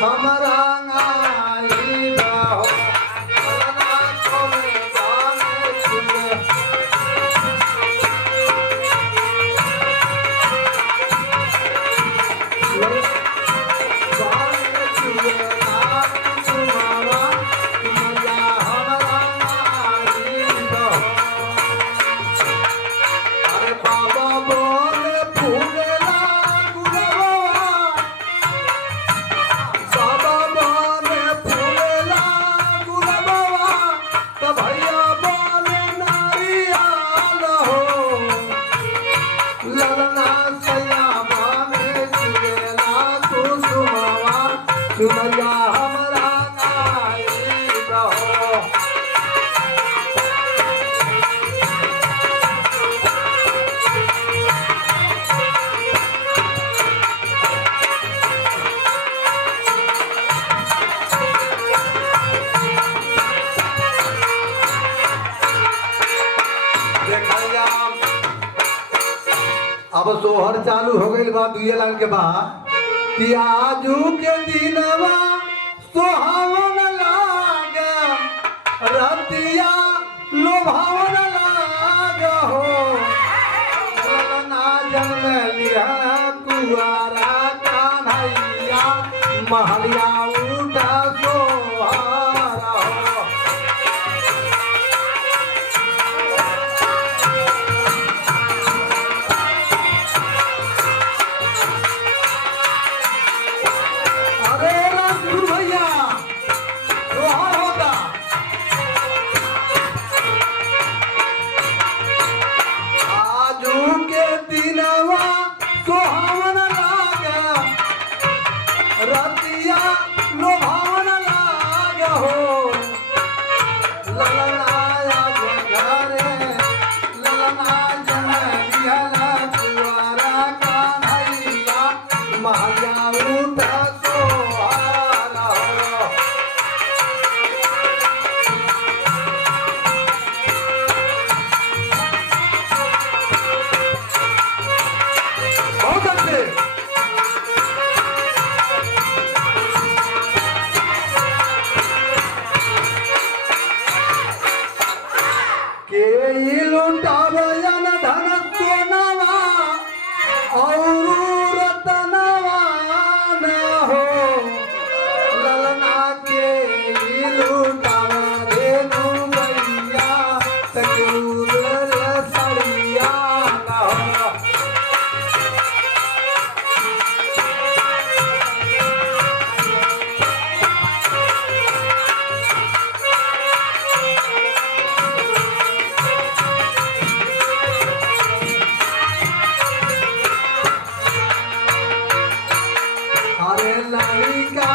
हमरा आई रहो ललना कोने बाने छुए बाने छुए नाम तुम्हारा तुमया हमरा आई रहो अरे बाबा बोले फूलेला गुलवा बाबा बोले फूलेला गुलवा तो भैया बोले नारियल हो ललना सैया बाने चुगेला कुसुमवा चुमैया हमरा आई रहो देखिया अब सोहर चालू हो गई बा दुए लाइन के बाद कि आजू के दिनवा सोहावन लागे रतिया लोभावन लागे हो ललना जन्म लिया कुआरा कान्हैया महलिया उठा सोहारा हो अरे राजू भैया सोहर होता आजू के दिनवा सोहावन लागे रतिया लोभावन लागे हो ललनाया घरे ललना जनलिया कुआरा कान्हैया महलिया उठा सोहारा हो बहुत अच्छे के लुटावयन धन सोनवा और रतनवा न हो ललना के लुटाव रेणु मैया तकूर सड़िया न हो अरे लड़का